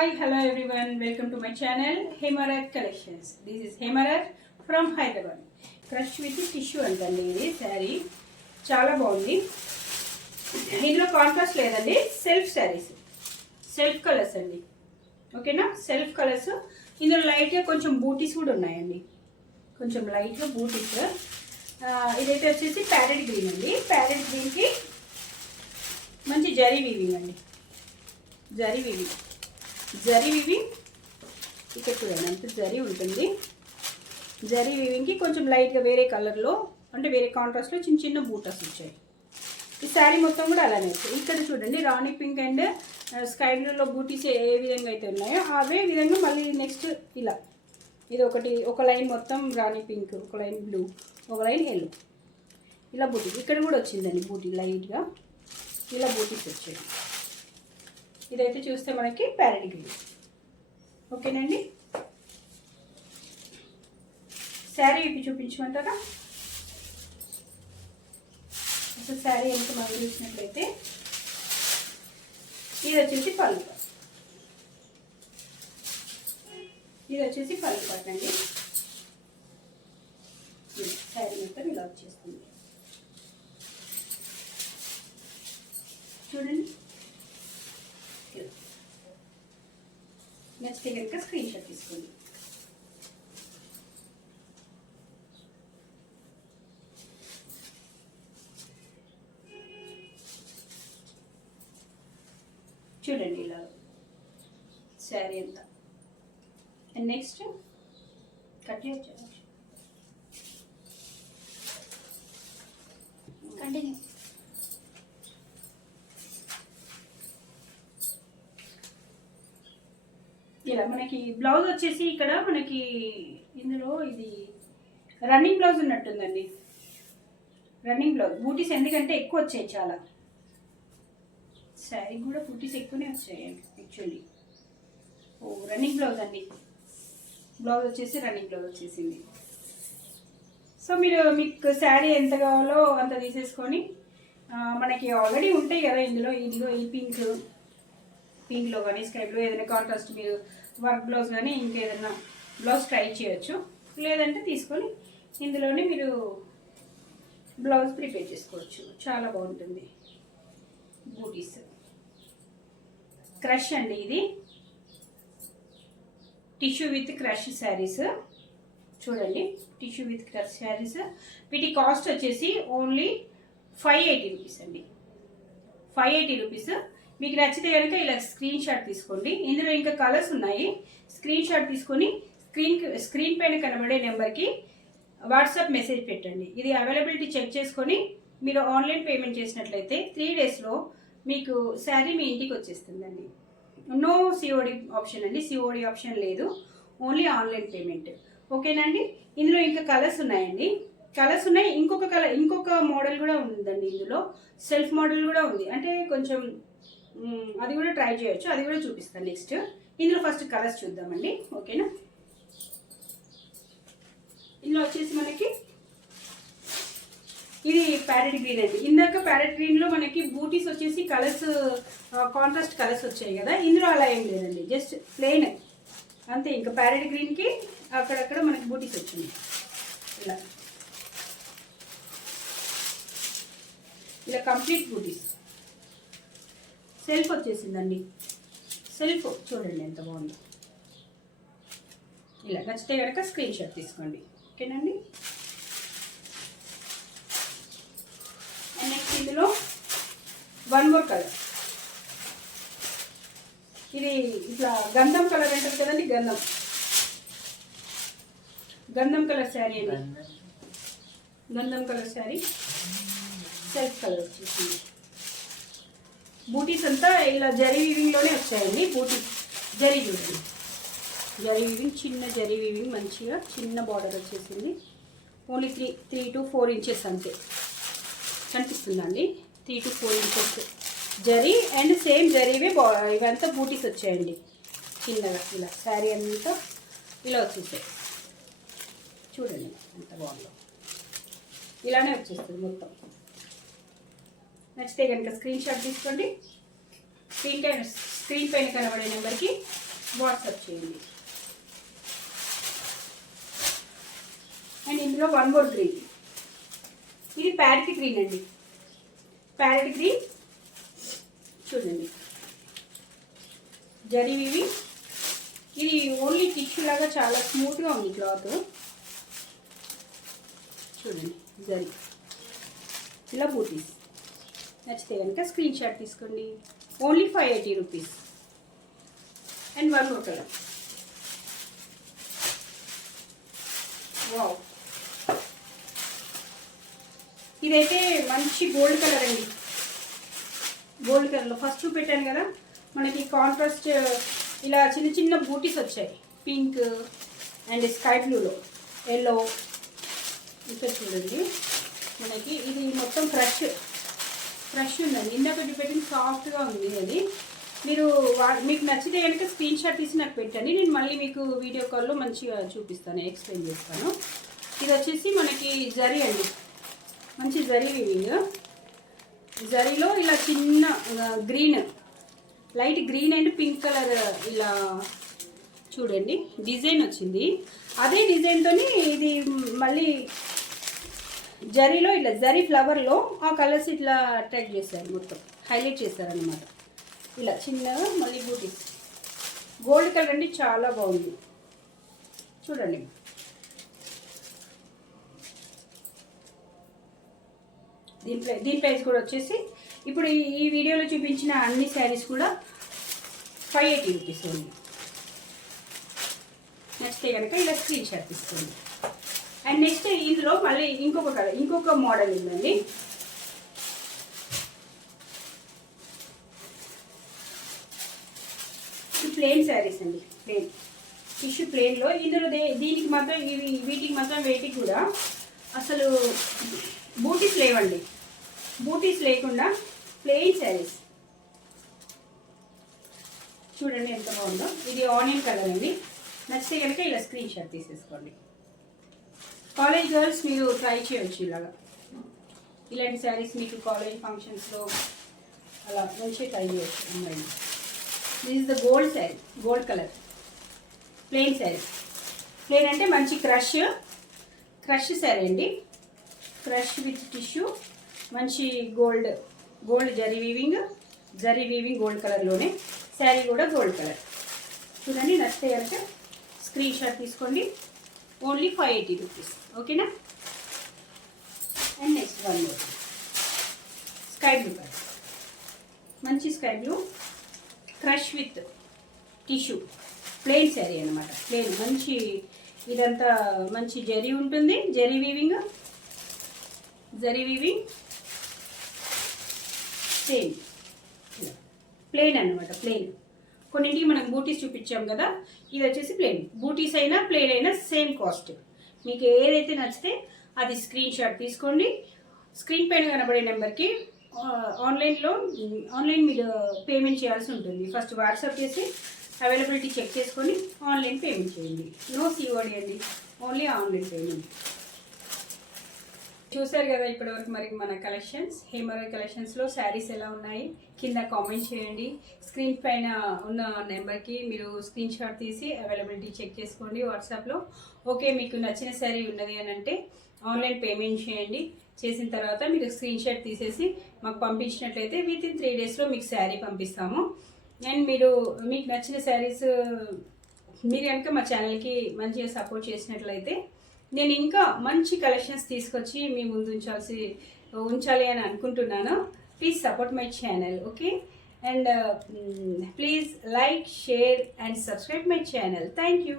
Hi, hello everyone. Welcome to my channel Hemarat Collections. This is Hemarat from Hyderabad. Crush with tissue అంటండి ఇది శారీ చాలా బాగుంది. ఇందులో contrast లేదండి, సెల్ఫ్ శారీస్, సెల్ఫ్ కలర్స్ అండి. ఓకేనా, సెల్ఫ్ కలర్స్. ఇందులో లైట్గా కొంచెం బూటీస్ కూడా ఉన్నాయండి, కొంచెం లైట్గా బూటీస్. ఇదైతే వచ్చేసి ప్యారెట్ గ్రీన్ అండి. ప్యారెట్ గ్రీన్కి మంచి జరీ వీవింగ్ అండి, జరీ వీవింగ్. జరీ వీవింగ్ ఇక్కడ చూడండి అంత జరీ ఉంటుంది. జరీ వీవింగ్కి కొంచెం లైట్గా వేరే కలర్లో అంటే వేరే కాంట్రాస్ట్లో చిన్న చిన్న బూటాస్ వచ్చాయి. ఈ శారీ మొత్తం కూడా అలానే వచ్చాయి. ఇక్కడ చూడండి రాణి పింక్ అండ్ స్కై బ్లూలో బూటీస్ ఏ విధంగా అయితే ఉన్నాయో అవే విధంగా మళ్ళీ నెక్స్ట్ ఇలా ఇది ఒక లైన్ మొత్తం రాణి పింక్, ఒక లైన్ బ్లూ, ఒక లైన్ ఎల్లో, ఇలా బూటీస్. ఇక్కడ కూడా వచ్చిందండి బూటీ లైట్గా, ఇలా బూటీస్ వచ్చాయి. ఇదైతే చూస్తే మనకి ప్యారెట్ గ్రీన్. ఓకేనండి, శారీ ఇవి చూపించమంటారా? అసలు శారీ ఎంత మనం చూసినట్లయితే ఇది వచ్చేసి పళ్ళు పాట, ఇది వచ్చేసి పళ్ళు పాట అండి. శారీ మొత్తం ఇలా వచ్చేస్తుంది చూడండి. నచ్చితే కనుక స్క్రీన్ షాట్ తీసుకోండి. చూడండి ఇలా శారీ అంతా. అండ్ నెక్స్ట్ కట్ చేయొచ్చు, కంటిన్యూ. ఇలా మనకి బ్లౌజ్ వచ్చేసి ఇక్కడ మనకి ఇందులో ఇది రన్నింగ్ బ్లౌజ్ ఉన్నట్టుందండి, రన్నింగ్ బ్లౌజ్. బూటీస్ ఎందుకంటే ఎక్కువ వచ్చాయి చాలా, శారీ కూడా బూటీస్ ఎక్కువనే వచ్చాయి యాక్చువల్లీ. ఓ రన్నింగ్ బ్లౌజ్ అండి, బ్లౌజ్ వచ్చేసి రన్నింగ్ బ్లౌజ్ వచ్చేసింది. సో మీకు శారీ ఎంత కావాలో అంత తీసేసుకొని, మనకి ఆల్రెడీ ఉంటాయి కదా ఇందులో. ఇదిగో ఈ పింక్లో కానీ స్కై బ్లూ ఏదైనా కాంట్రాస్ట్ మీరు వర్క్ బ్లౌజ్ కానీ ఇంకేదైనా బ్లౌజ్ ట్రై చేయొచ్చు. లేదంటే తీసుకొని ఇందులోనే మీరు బ్లౌజ్ ప్రిపేర్ చేసుకోవచ్చు, చాలా బాగుంటుంది. బూటీస్ క్రష్ అండి, ఇది టిష్యూ విత్ క్రష్ శారీస్. చూడండి టిష్యూ విత్ క్రష్ శారీస్. వీటి కాస్ట్ వచ్చేసి ఓన్లీ 580 రూపీస్ అండి, 580 రూపీస్. మీకు నచ్చితే కనుక ఇలా స్క్రీన్ షాట్ తీసుకోండి. ఇందులో ఇంకా కలర్స్ ఉన్నాయి. స్క్రీన్ షాట్ తీసుకొని స్క్రీన్ పైన కనబడే నెంబర్కి వాట్సాప్ మెసేజ్ పెట్టండి. ఇది అవైలబిలిటీ చెక్ చేసుకొని మీరు ఆన్లైన్ పేమెంట్ చేసినట్లయితే 3 డేస్లో మీకు శారీ మీ ఇంటికి వచ్చేస్తుందండి. నో సిఓడి ఆప్షన్ అండి, సిఓడి ఆప్షన్ లేదు, ఓన్లీ ఆన్లైన్ పేమెంట్. ఓకేనండి. ఇందులో ఇంకా కలర్స్ ఉన్నాయండి, కలర్స్ ఉన్నాయి. ఇంకొక మోడల్ కూడా ఉందండి ఇందులో, సెల్ఫ్ మోడల్ కూడా ఉంది. అంటే కొంచెం అది కూడా ట్రై చేయొచ్చు, అది కూడా చూపిస్తాను నెక్స్ట్. ఇందులో ఫస్ట్ కలర్స్ చూద్దామండి. ఓకేనా, ఇందులో వచ్చేసి మనకి ఇది ప్యారెట్ గ్రీన్ అండి. ఇందాక ప్యారెట్ గ్రీన్లో మనకి బూటీస్ వచ్చేసి కలర్స్ కాంట్రాస్ట్ కలర్స్ వచ్చాయి కదా, ఇందులో అలా ఏం లేదండి, జస్ట్ ప్లెయిన్ అంతే. ఇంకా ప్యారెట్ గ్రీన్కి అక్కడక్కడ మనకి బూటీస్ వచ్చింది ఇలా కంప్లీట్ బూటీస్. సెల్ఫ్ వచ్చేసిందండి, సెల్ఫ్ చూడండి ఎంత బాగుంది. ఇలా నచ్చితే కనుక స్క్రీన్ షాట్ తీసుకోండి. ఓకేనండి. అండ్ నెక్స్ట్ ఇందులో వన్ మోర్ కలర్. ఇది ఇట్లా గంధం కలర్ అంటారు కదండి, గంధం కలర్ శారీ అండి. గంధం కలర్ శారీ సెల్ఫ్ కలర్ వచ్చేసింది. బూటీస్ అంతా ఇలా జరీ వీవింగ్లోనే వచ్చాయండి. బూటీస్ జరీ చూడండి, జరీ వీవింగ్, చిన్న జరీ వీవింగ్, మంచిగా చిన్న బార్డర్ వచ్చేసింది. ఓన్లీ 3 to 4 ఇంచెస్ అంతే కనిపిస్తుందండి. 3 to 4 inches zari and same జరీవే ఇవంతా బూటీస్ వచ్చాయండి చిన్నగా. ఇలా శారీ అంతా ఇలా వచ్చేసాయి చూడండి ఎంత బాగుందో. ఇలానే వచ్చేస్తుంది మొత్తం. నచ్చితే కనుక స్క్రీన్ షాట్ తీసుకోండి. స్క్రీన్ పైన కనబడే నెంబర్కి వాట్సాప్ చేయండి. అండ్ ఇందులో వన్ మోర్ గ్రీన్, ఇది ప్యారెట్ గ్రీన్ అండి. ప్యారెట్ గ్రీన్ చూడండి, జరివివి. ఇది ఓన్లీ టిష్యూ లాగా చాలా స్మూత్గా ఉంది క్లాత్. చూడండి జరి, ఇలా బూటీస్. నచ్చితే కనుక స్క్రీన్ షాట్ తీసుకోండి. Only 580 rupees. And one more colour. Wow, ఇదైతే మంచి గోల్డ్ కలర్ అండి. గోల్డ్ కలర్లో ఫస్ట్ చూపెట్టాను కదా, మనకి కాంట్రాస్ట్ ఇలా చిన్న చిన్న బూటీస్ వచ్చాయి. పింక్ అండ్ స్కై బ్లూలో, ఎల్లో. ఇక్కడ చూడండి మనకి ఇది మొత్తం ఫ్రెష్ ఉందండి. ఇందాక చూపెట్టింది సాఫ్ట్గా ఉంది. అది మీరు మీకు నచ్చితే కనుక స్క్రీన్ షాట్ తీసి నాకు పెట్టండి. నేను మళ్ళీ మీకు వీడియో కాల్లో మంచిగా చూపిస్తాను, ఎక్స్ప్లెయిన్ చేస్తాను. ఇది వచ్చేసి మనకి జరీ అండి, మంచి జరీ వీవింగ్. జరీలో ఇలా చిన్న green, light green and pink colour ఇలా చూడండి డిజైన్ వచ్చింది. అదే డిజైన్తో ఇది మళ్ళీ జరీలో ఇట్లా జరీ ఫ్లవర్లో ఆ కలర్స్ ఇట్లా అట్రాక్ట్ చేశారు, మొత్తం హైలైట్ చేశారనమాట. ఇలా చిన్నగా మళ్ళీ బూటీస్. గోల్డ్ కలర్ అండి, చాలా బాగుంది. చూడండి దీని ప్రైస్ కూడా వచ్చేసి ఇప్పుడు ఈ వీడియోలో చూపించిన అన్ని శారీస్ కూడా 580 రూపీస్ ఉంది. నచ్చితే కనుక ఇలా స్క్రీన్ షాట్ తీసుకోండి. అండ్ నెక్స్ట్ ఇందులో మళ్ళీ ఇంకొక మోడల్ ఉందండి. ఈ ప్లెయిన్ శారీస్ అండి, ప్లెయిన్ టిష్యూ ప్లెయిన్లో. ఇందులో దీనికి మాత్రం వీటికి మాత్రం వేటికి కూడా అసలు బూటీస్ లేవండి. బూటీస్ లేకుండా ప్లెయిన్ శారీస్. చూడండి ఎంత బాగుందో. ఇది ఆనియన్ కలర్ అండి. నచ్చితే కనుక ఇలా స్క్రీన్ షాట్ తీసేసుకోండి. కాలేజ్ గర్ల్స్ మీరు ట్రై చేయవచ్చు ఇలాగా. ఇలాంటి శారీస్ మీకు కాలేజ్ ఫంక్షన్స్లో అలా మంచిగా ట్రై చేయవచ్చు. అమ్మాయి this is the gold sari, gold colour plain sari. Plain అంటే మంచి క్రష్ శారీ అండి. క్రష్ విత్ టిష్యూ, మంచి గోల్డ్ జరీ వీవింగ్ గోల్డ్ కలర్లోనే. శారీ కూడా గోల్డ్ కలర్. చూడండి నచ్చితే కనుక స్క్రీన్ షాట్ తీసుకోండి. Only 580 rupees. ఓకేనా? And next one more sky blue colour, మంచి sky blue crush with tissue plain sari అనమాట. ప్లెయిన్ మంచి, ఇదంతా మంచి జరీ ఉంటుంది. జరీ వీవింగ్ సేమ్ ప్లెయిన్ అనమాట. ప్లెయిన్ కొన్నింటికి మనం బూటీస్ చూపించాం కదా, ఇది వచ్చేసి ప్లెయిన్. బూటీస్ అయినా ప్లెయిన్ అయినా సేమ్ కాస్ట్. మీకు ఏదైతే నచ్చితే అది స్క్రీన్ షాట్ తీసుకోండి. స్క్రీన్ పైన కనబడే నెంబర్కి ఆన్లైన్ మీరు పేమెంట్ చేయాల్సి ఉంటుంది. ఫస్ట్ వాట్సాప్ చేసి అవైలబిలిటీ చెక్ చేసుకొని ఆన్లైన్ పేమెంట్ చేయండి. నో సిఓడి అండి, ఓన్లీ ఆన్లైన్ పేమెంట్. చూసారు కదా ఇప్పటివరకు మరి మన కలెక్షన్స్. హేమరర్ కలెక్షన్స్లో శారీస్ ఎలా ఉన్నాయి కింద కామెంట్ చేయండి. స్క్రీన్ పైన ఉన్న నెంబర్కి మీరు స్క్రీన్ షాట్ తీసి అవైలబిలిటీ చెక్ చేసుకోండి వాట్సాప్లో. ఓకే మీకు నచ్చిన శారీ ఉన్నది అని అంటే ఆన్లైన్ పేమెంట్ చేయండి. చేసిన తర్వాత మీరు స్క్రీన్ షాట్ తీసేసి మాకు పంపించినట్లయితే వితిన్ 3 డేస్లో మీకు శారీ పంపిస్తాము. అండ్ మీకు నచ్చిన శారీస్ మీరు కనుక మా ఛానల్కి మంచిగా సపోర్ట్ చేసినట్లయితే నేను ఇంకా మంచి కలెక్షన్స్ తీసుకొచ్చి మీ ముందు ఉంచాలి అని అనుకుంటున్నాను. Please support my channel. Okay, and please like, share and subscribe my channel. Thank you.